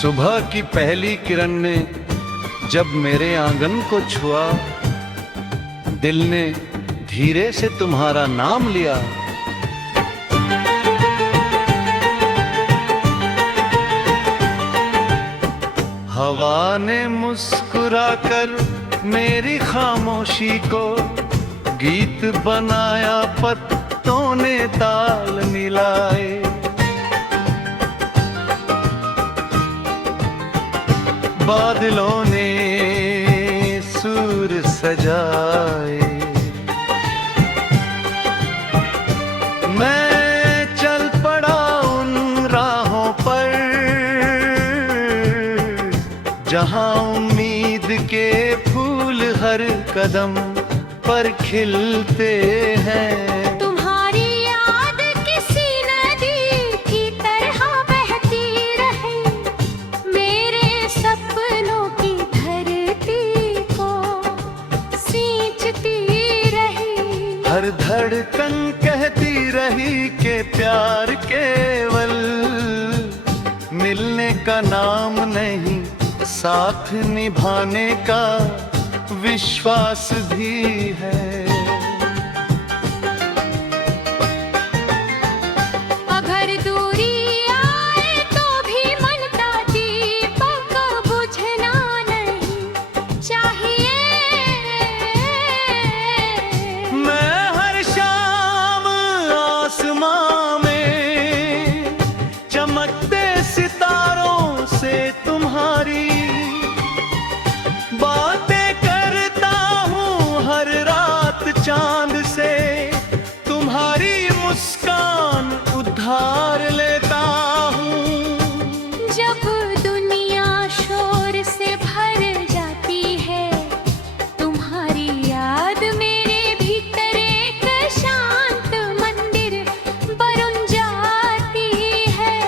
सुबह की पहली किरण ने जब मेरे आंगन को छुआ, दिल ने धीरे से तुम्हारा नाम लिया। हवा ने मुस्कुराकर मेरी खामोशी को गीत बनाया, पत्तों ने ताल मिलाए। बादलों ने सुर सजाए। मैं चल पड़ा उन राहों पर जहां उम्मीद के फूल हर कदम पर खिलते हैं। हर धड़कन कहती रही कि प्यार केवल मिलने का नाम नहीं, साथ निभाने का विश्वास भी है। अगर दूरी आए तो भी मन का दीपक बुझना नहीं चाहिए। आसमां में चमकते सितारों से तुम्हारी बातें करता हूँ हर रात चांद से। तुम्हारी मुस्कान उधार लेता हूँ। जब दुनिया शोर से भर जाती है, तुम्हारी याद मेरे भीतर एक शांत मंदिर बन जाती है।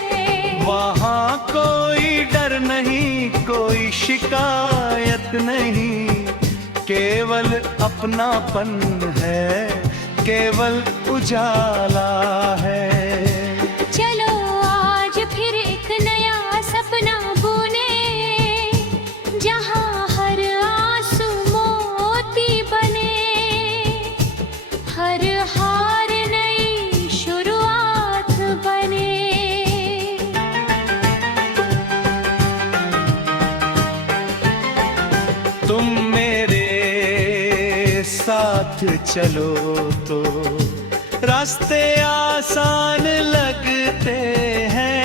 वहाँ कोई डर नहीं, कोई शिकायत नहीं, केवल अपनापन है, केवल उजाला है। चलो आज फिर एक नया सपना बुने, जहाँ हर आंसू मोती बने, हर हार नई शुरुआत बने। तुम मेरे साथ चलो तो रास्ते आसान लगते हैं।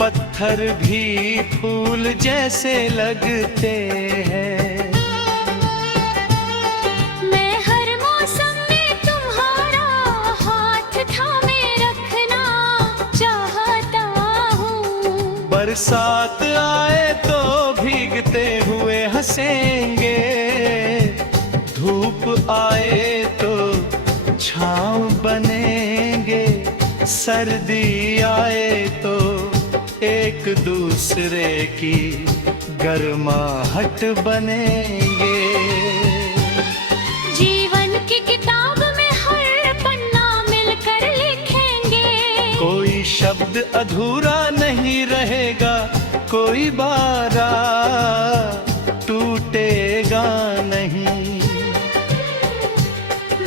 पत्थर भी फूल जैसे लगते हैं। मैं हर मौसम में तुम्हारा हाथ थामे रखना चाहता हूँ। बरसात आए तो भीगते हुए हंसेंगे, धूप आए तो छाँव बनेंगे, सर्दी आए तो एक दूसरे की गर्माहट बनेंगे। जीवन की किताब में हर पन्ना मिलकर लिखेंगे। कोई शब्द अधूरा नहीं रहेगा, कोई बारा टूटेगा नहीं।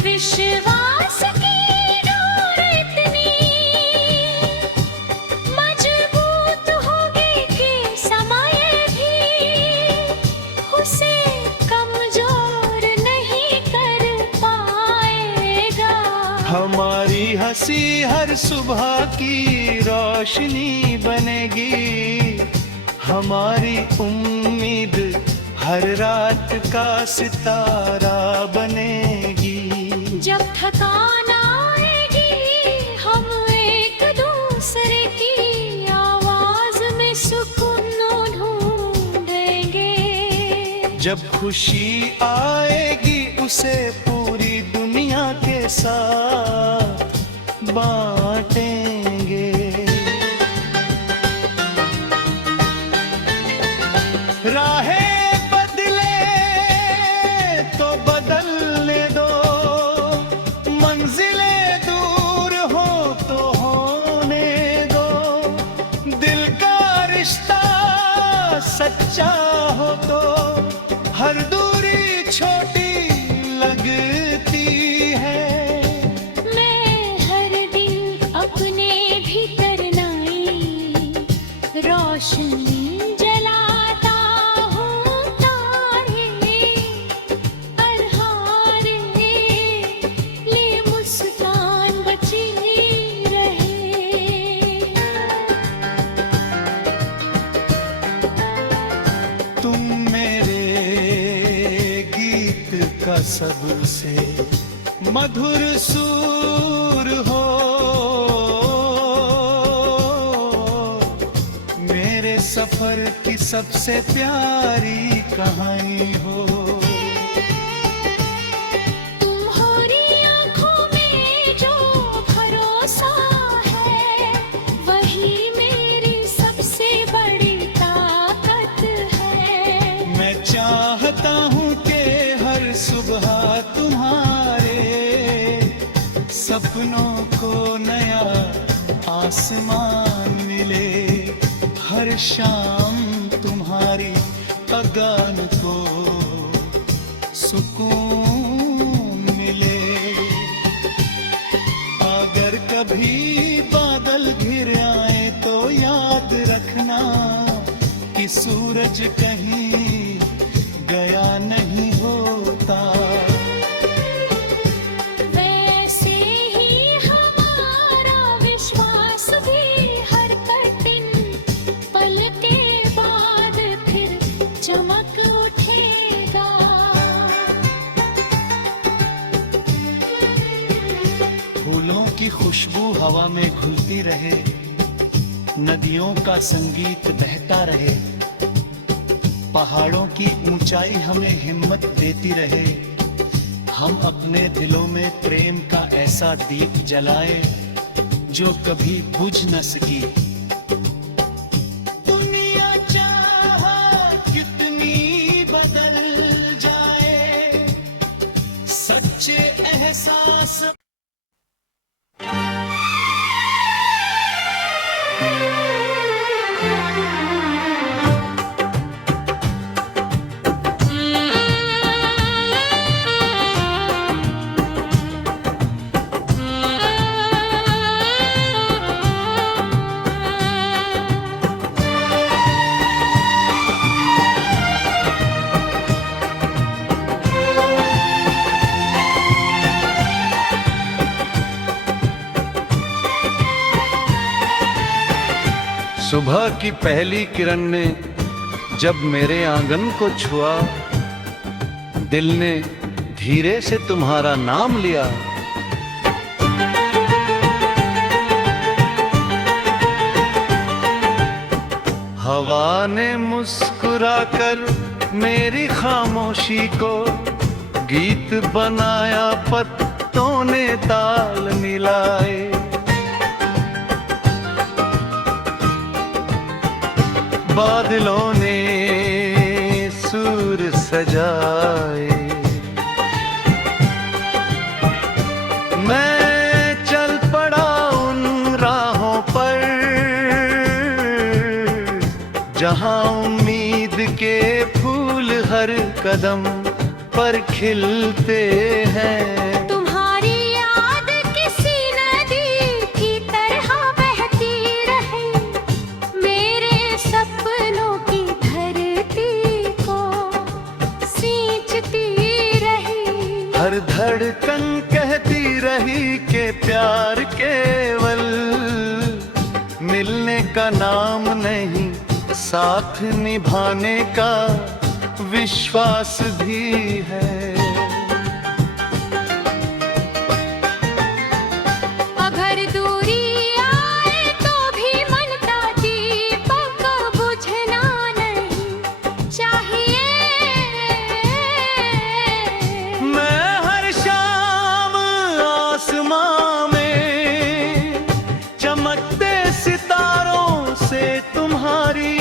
विश्वास की डोर इतनी मजबूत होगी कि समय भी उसे कमजोर नहीं कर पाएगा। हमारी हंसी हर सुबह की रोशनी बनेगी, हमारी उम्मीद हर रात का सितारा बनेगी। जब थकान आएगी हम एक दूसरे की आवाज में सुकून ढूंढेंगे। जब खुशी आएगी उसे पूरी दुनिया के साथ बांटेंगे। राहें बदले तो बदलने दो, मंजिलें दूर हो तो होने दो। मधुर सूर हो, मेरे सफर की सबसे प्यारी कहानी हो। तुम्हारी आंखों में जो भरोसा है, वही मेरी सबसे बड़ी ताकत है। मैं चाहता हूँ कि हर सुबह तुम्हारे सपनों को नया आसमान मिले, हर शाम तुम्हारी अगन को सुकून मिले। अगर कभी बादल घिर आए तो याद रखना कि सूरज कहीं गया नहीं होता। वैसे ही हमारा विश्वास भी हर कठिन पल के बाद फिर चमक उठेगा। फूलों की खुशबू हवा में घुलती रहे, नदियों का संगीत बहता रहे, पहाड़ों की ऊंचाई हमें हिम्मत देती रहे। हम अपने दिलों में प्रेम का ऐसा दीप जलाए जो कभी बुझ न सकी। दुनिया चाहे कितनी बदल जाए, सच्चे एहसास सुबह की पहली किरण ने जब मेरे आंगन को छुआ, दिल ने धीरे से तुम्हारा नाम लिया। हवा ने मुस्कुराकर मेरी खामोशी को गीत बनाया, पत्तों ने ताल मिलाए। बादलों ने सुर सजाए। मैं चल पड़ा उन राहों पर जहां उम्मीद के फूल हर कदम पर खिलते हैं। तुम्हारी याद किसी नदी की तरह बहती रहे, मेरे सपनों की धरती को सींचती रही। हर धड़कन कहती रही कि प्यार केवल मिलने का नाम नहीं, साथ निभाने का विश्वास भी है। अगर दूरी आए तो भी मन का दीपक बुझना नहीं चाहिए। मैं हर शाम आसमां में चमकते सितारों से तुम्हारी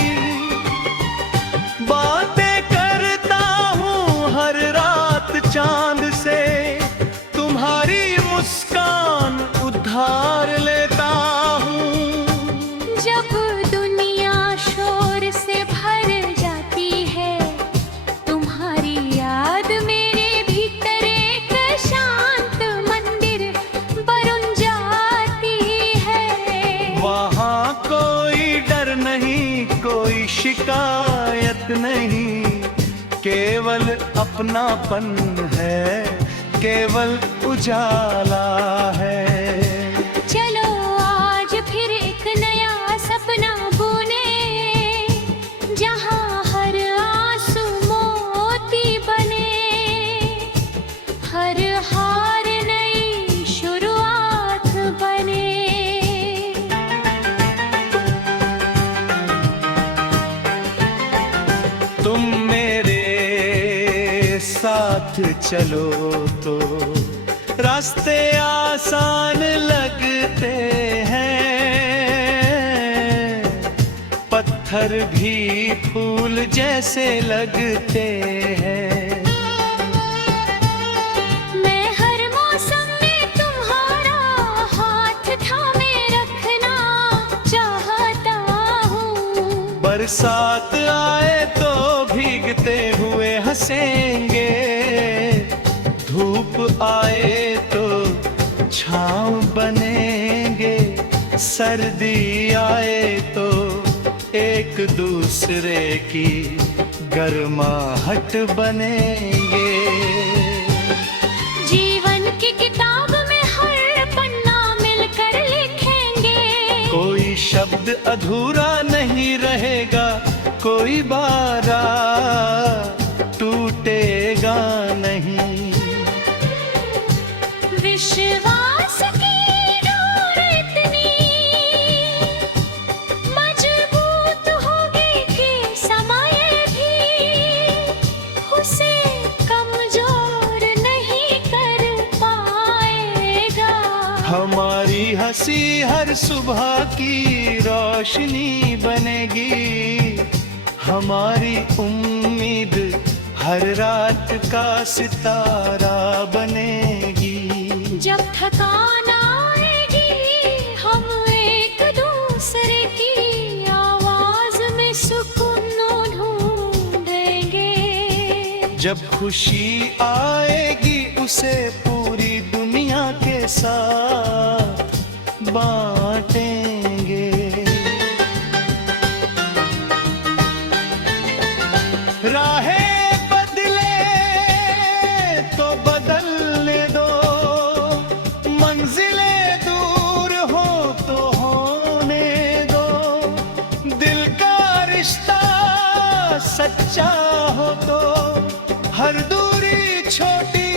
बातें करता हूँ, हर रात चांद से तुम्हारी मुस्कान उधार लेता हूँ। जब दुनिया शोर से भर जाती है, तुम्हारी याद मेरे भीतर एक शांत मंदिर बन जाती है। वहाँ कोई डर नहीं, कोई शिकायत नहीं, केवल अपनापन है, केवल उजाला है। चलो आज फिर एक नया सपना बुने, जहाँ हर आंसू मोती बने, हर हार नई चलो तो रास्ते आसान लगते हैं, पत्थर भी फूल जैसे लगते हैं। मैं हर मौसम में तुम्हारा हाथ थामे रखना चाहता हूँ। बरसात आए तो भीगते हुए हंसेंगे, धूप आए तो छाँव बनेंगे, सर्दी आए तो एक दूसरे की गर्माहट बनेंगे। जीवन की किताब में हर पन्ना मिलकर लिखेंगे। कोई शब्द अधूरा नहीं रहेगा, कोई बारा टूटेगा नहीं। विश्वास की डोर इतनी मजबूत होगी कि समय भी उसे कमजोर नहीं कर पाएगा। हमारी हंसी हर सुबह की रोशनी बनेगी, हमारी उम्मीद हर रात का सितारा बनेगी। जब थकान आएगी हम एक दूसरे की आवाज में सुकून ढूंढेंगे। जब खुशी आएगी उसे पूरी दुनिया के साथ बांटेंगे। राहें बदले तो बदलने दो, मंजिलें दूर हो तो होने दो। दिल का रिश्ता सच्चा हो तो हर दूरी छोटी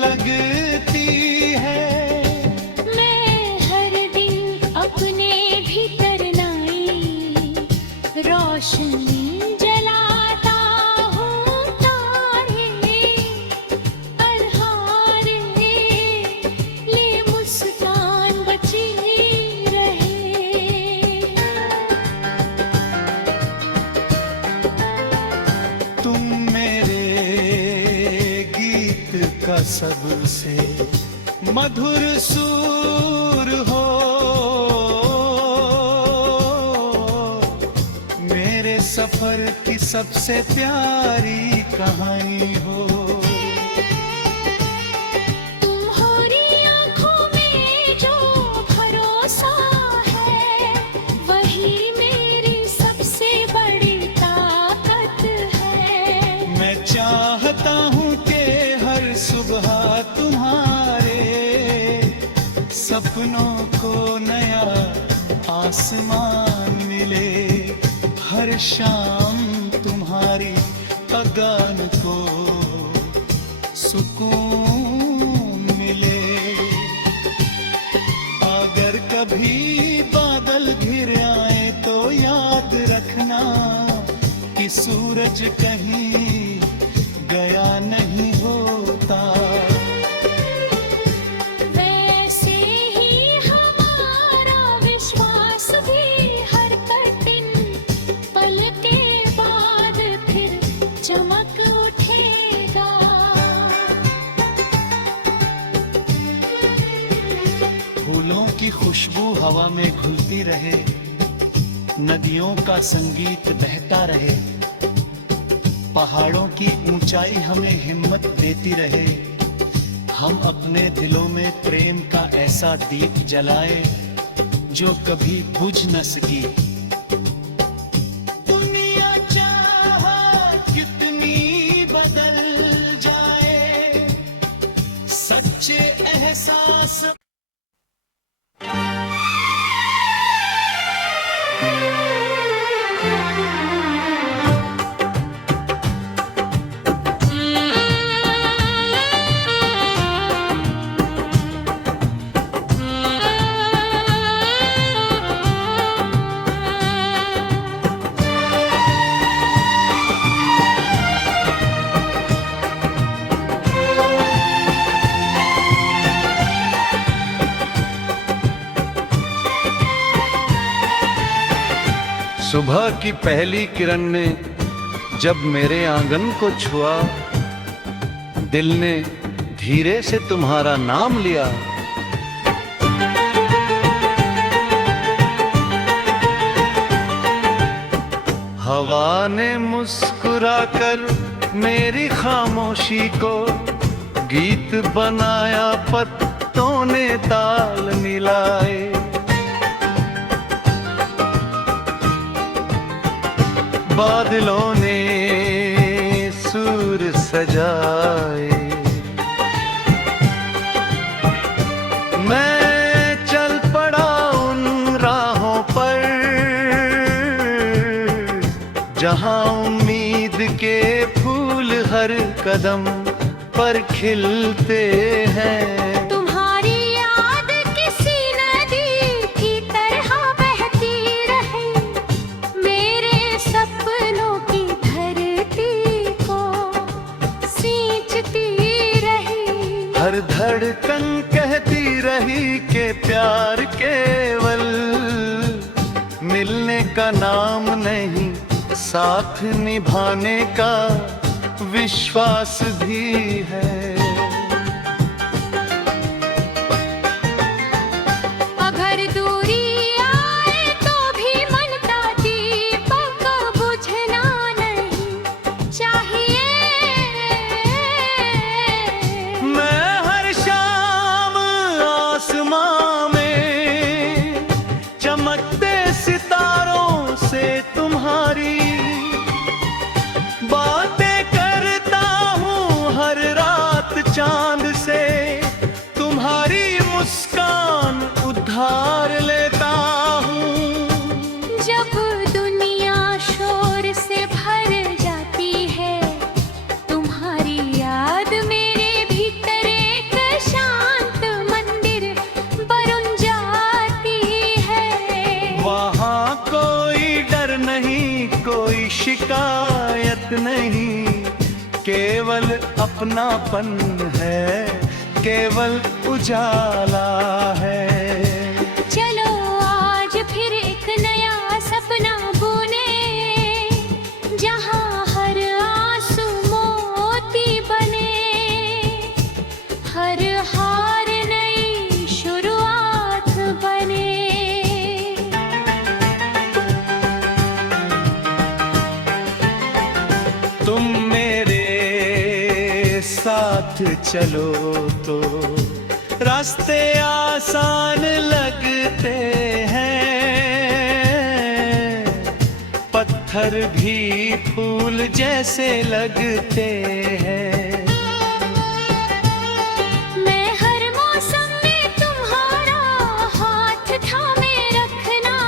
लगती है। मैं हर दिन अपने भीतर नई रोशनी जलाता हूँ। तारे अल्हारे ले मुस्कान बची रहे। तुम मेरे गीत का सबसे मधुर सुर हो, मेरे सफर की सबसे प्यारी कहानी हो। तुम्हारी आँखों में जो भरोसा है वही मेरी सबसे बड़ी ताकत है। मैं चाहता हूँ कि हर सुबह तुम्हारे सपनों को नया आसमान मिले, हर शाम तुम्हारी अगन को सुकून मिले। अगर कभी बादल घिर आए तो याद रखना कि सूरज कहीं गया नहीं होता। वैसे ही हमारा विश्वास भी हर कठिन पल के बाद फिर चमक उठेगा। फूलों की खुशबू हवा में घुलती रहे, नदियों का संगीत बहता रहे, पहाड़ों की ऊंचाई हमें हिम्मत देती रहे। हम अपने दिलों में प्रेम का ऐसा दीप जलाए जो कभी बुझ न सकी। दुनिया चाहे कितनी बदल जाए, सच्चे एहसास सुबह की पहली किरण ने जब मेरे आंगन को छुआ, दिल ने धीरे से तुम्हारा नाम लिया। हवा ने मुस्कुराकर मेरी खामोशी को गीत बनाया, पत्तों ने ताल मिलाए। बादलों ने सुर सजाए। मैं चल पड़ा उन राहों पर जहां उम्मीद के फूल हर कदम पर खिलते हैं। तुम्हारी याद किसी नदी की तरह बहती रहे, मेरे सपनों की धरती को सींचती रही। हर धड़कन कहती रही कि प्यार केवल मिलने का नाम नहीं, साथ निभाने का विश्वास भी है। अगर दूरी आए तो भी मन का दीपक बुझना नहीं चाहिए। मैं हर शाम आसमां में चमकते सितारों से तुम्हारी बातें करता हूँ, हर रात चांद से तुम्हारी मुस्कान उधार लेता हूँ। जब दुनिया शोर से भर जाती है, तुम्हारी याद मेरे भीतर एक शांत मंदिर बन जाती है। वहाँ कोई डर नहीं, कोई शिकायत नहीं, केवल अपनापन है, केवल उजाला है। चलो आज फिर एक नया सपना बुने, जहां हर आंसू मोती बने, हर हार नई शुरुआत बने। तुम मेरे साथ चलो तो रास्ते आसान लगते हैं, पत्थर भी फूल जैसे लगते हैं। मैं हर मौसम में तुम्हारा हाथ थामे रखना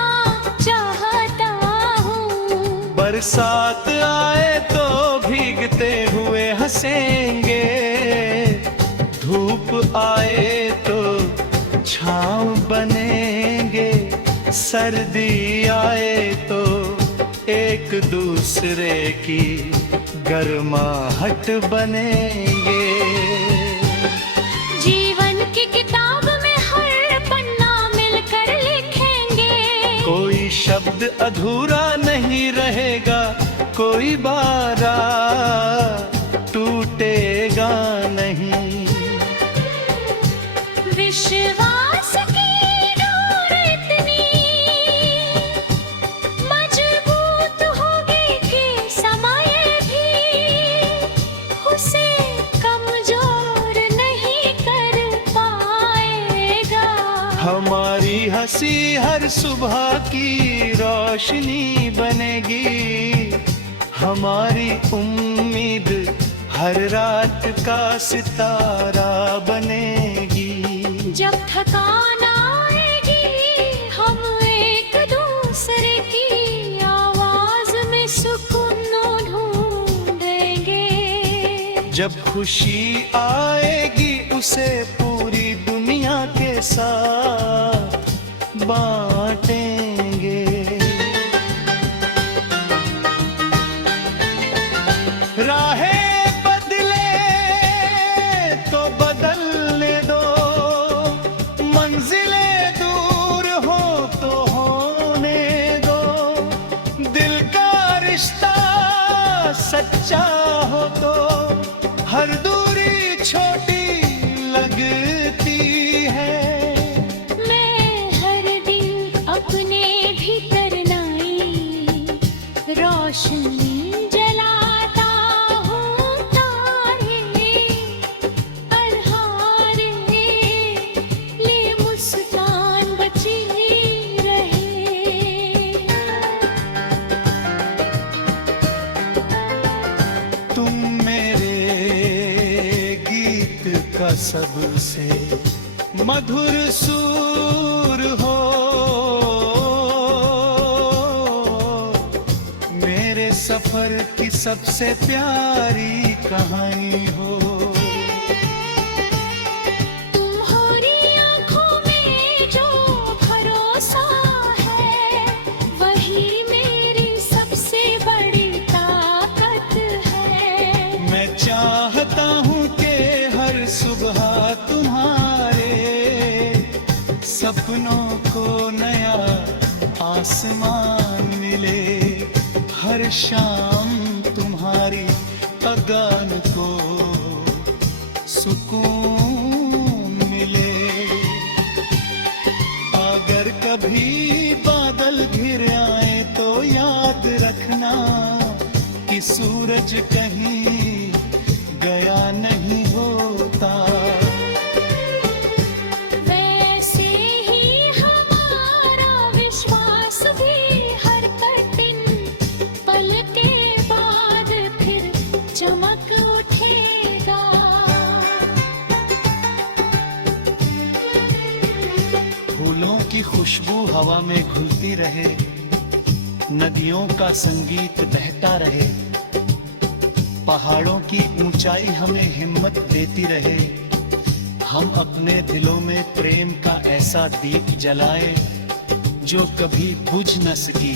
चाहता हूँ। बरसात आए तो भीगते हुए हंसेंगे, धूप आए तो छाँव बनेंगे, सर्दी आए तो एक दूसरे की गर्माहट बनेंगे। जीवन की किताब में हर पन्ना मिलकर लिखेंगे। कोई शब्द अधूरा नहीं रहेगा, कोई बारा टूटेगा नहीं। विश्वास की डोर इतनी मजबूत होगी कि समय भी उसे कमजोर नहीं कर पाएगा। हमारी हंसी हर सुबह की रोशनी बनेगी, हमारी उम्मीद हर रात का सितारा बनेगी। जब थकान आएगी हम एक दूसरे की आवाज में सुकून ढूंढेंगे। जब खुशी आएगी उसे पूरी दुनिया के साथ बांटेंगे। राहें बदले तो बदलने दो, मंजिलें दूर हो तो होने दो। सबसे मधुर सूर हो, मेरे सफर की सबसे प्यारी कहानी हो। तुम्हारी आंखों में जो भरोसा है, वही मेरी सबसे बड़ी ताकत है। मैं चाहता हूँ कि हर सुबह तुम्हारे सपनों को नया आसमान मिले, हर शाम तुम्हारी अगान को सुकून मिले। अगर कभी बादल घिर आए तो याद रखना कि सूरज कहीं गया नहीं होता। वैसे ही हमारा विश्वास भी हर कठिन पल के बाद फिर चमक उठेगा। फूलों की खुशबू हवा में घुलती रहे, नदियों का संगीत बहता रहे, पहाड़ों की ऊंचाई हमें हिम्मत देती रहे। हम अपने दिलों में प्रेम का ऐसा दीप जलाए जो कभी बुझ न सकी।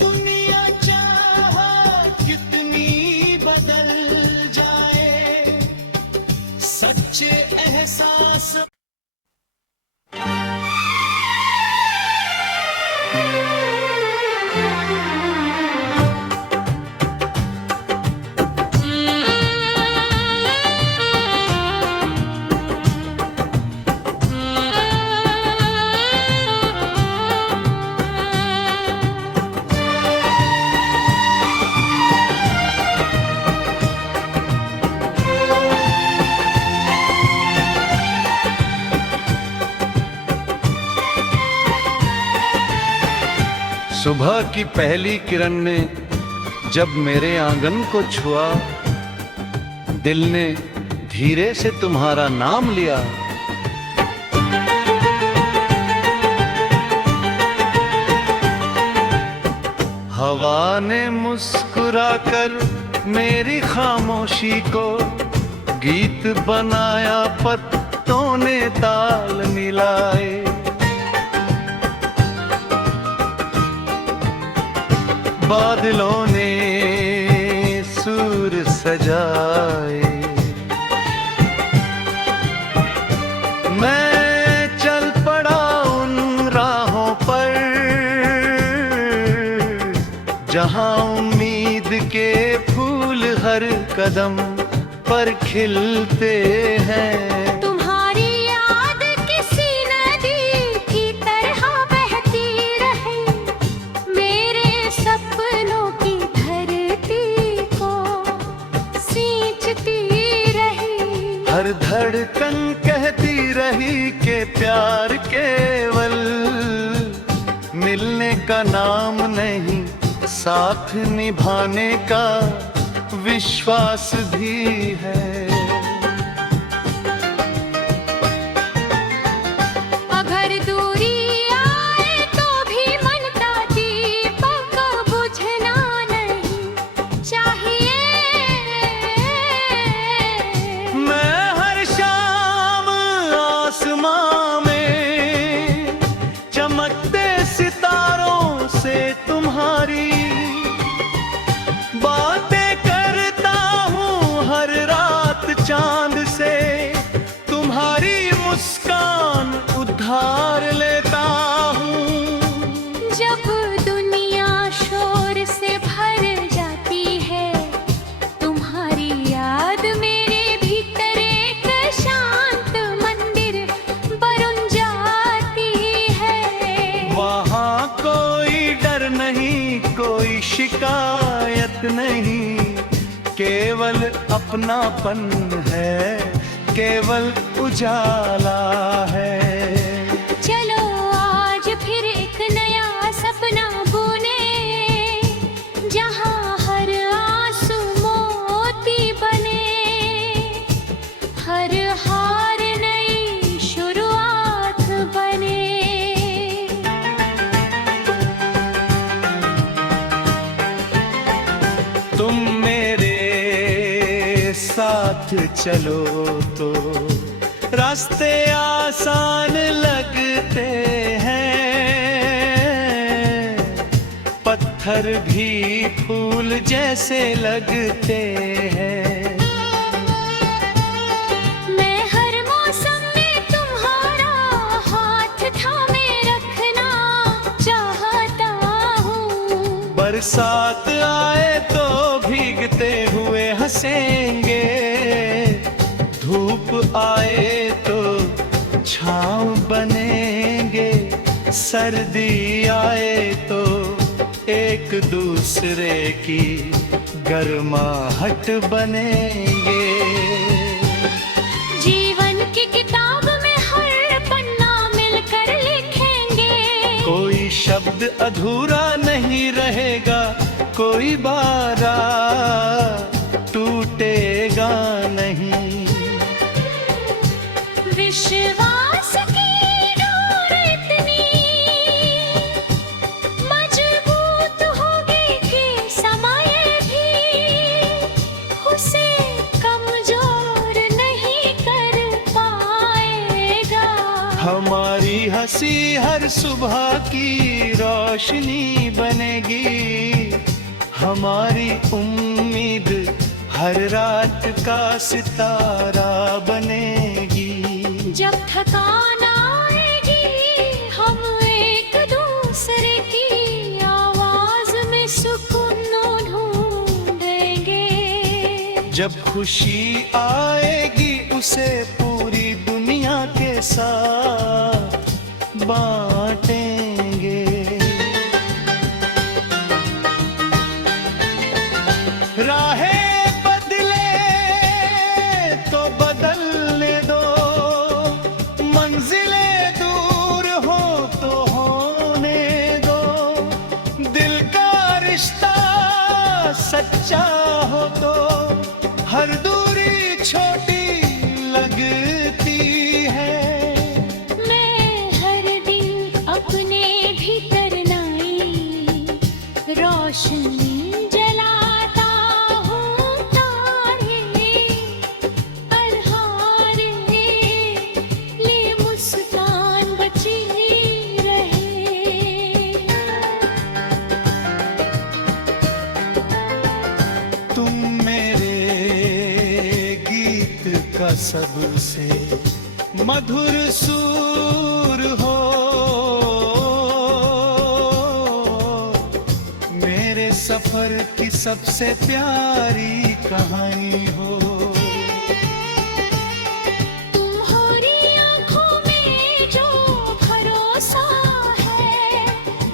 दुनिया चाहे कितनी बदल जाए, सच्चे एहसास सुबह की पहली किरण ने जब मेरे आंगन को छुआ, दिल ने धीरे से तुम्हारा नाम लिया। हवा ने मुस्कुराकर मेरी खामोशी को गीत बनाया, पत्तों ने ताल मिलाए। बादलों ने सुर सजाए। मैं चल पड़ा उन राहों पर जहां उम्मीद के फूल हर कदम पर खिलते हैं। तुम्हारी याद किसी नदी की तरह बहती रहे, मेरे सपनों की धरती को सींचती रही। हर धड़कन कहती रही कि प्यार केवल मिलने का नाम नहीं, साथ निभाने का विश्वास भी है। अगर दूरी आए तो भी मन का दीपक बुझना नहीं चाहिए। मैं हर शाम आसमां में चमकते सितारों से तुम्हारी बातें करता हूँ, हर रात चांद से तुम्हारी मुस्कान उधार लेता हूँ। जब दुनिया शोर से भर जाती है, तुम्हारी याद मेरे भीतर एक शांत मंदिर बन जाती है। वहाँ कोई डर नहीं, कोई शिकायत नहीं, केवल अपनापन है, केवल उजाला है। चलो आज फिर एक नया सपना बुने, जहाँ हर आंसू मोती बने। साथ चलो तो रास्ते आसान लगते हैं, पत्थर भी फूल जैसे लगते हैं। मैं हर मौसम में तुम्हारा हाथ थामे रखना चाहता हूँ। बरसात आए तो भीगते हुए हंसेंगे, धूप आए तो छाँव बनेंगे, सर्दी आए तो एक दूसरे की गर्माहट बनेंगे। जीवन की किताब में हर पन्ना मिलकर लिखेंगे। कोई शब्द अधूरा नहीं रहेगा, कोई बारा टूटेगा नहीं। विश्वास की डोर इतनी मजबूत होगी कि समय भी उसे कमजोर नहीं कर पाएगा। हमारी हंसी हर सुबह की रोशनी बनेगी, हमारी उम्मीद हर रात का सितारा बनेगी। जब थकान आएगी हम एक दूसरे की आवाज में सुकून ढूंढेंगे। जब खुशी आएगी उसे पूरी दुनिया के साथ बांटेंगे। राहें बदले तो बदलने दो, मंजिलें दूर हो तो होने दो। दिल का रिश्ता सच्चा हो तो हर दूरी छोटी लगती है। मैं हर दिन अपने भीतर नई रोशनी जलाता हूँ। तारे अल्हारे ले मुस्कान बची रहे। तुम मेरे गीत का सबसे मधुर सुर हो, मेरे सफर की सबसे प्यारी कहानी हो। तुम्हारी आँखों में जो भरोसा है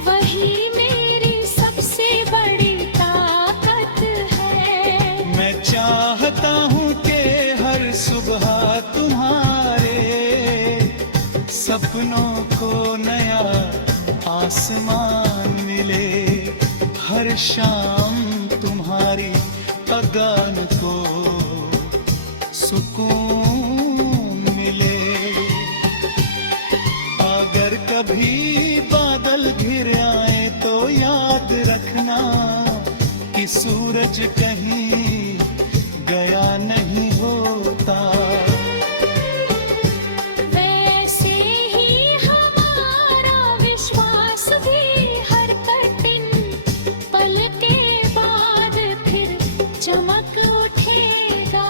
वही मेरी सबसे बड़ी ताकत है। मैं चाहता हूँ कि हर सुबह तुम्हारे सपनों को नया आसमान मिले, हर शाम तुम्हारी अगन को सुकून मिले। अगर कभी बादल घिर आए तो याद रखना कि सूरज कहीं गया नहीं होता। वैसे ही हमारा विश्वास भी हर कठिन पल के बाद फिर चमक उठेगा।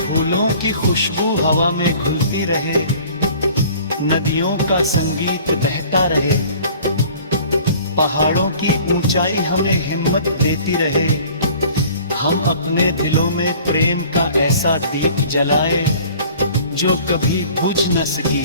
फूलों की खुशबू हवा में घुलती रहे, नदियों का संगीत बहता रहे, पहाड़ों की ऊंचाई हमें हिम्मत देती रहे। हम अपने दिलों में प्रेम का ऐसा दीप जलाए जो कभी बुझ न सकी।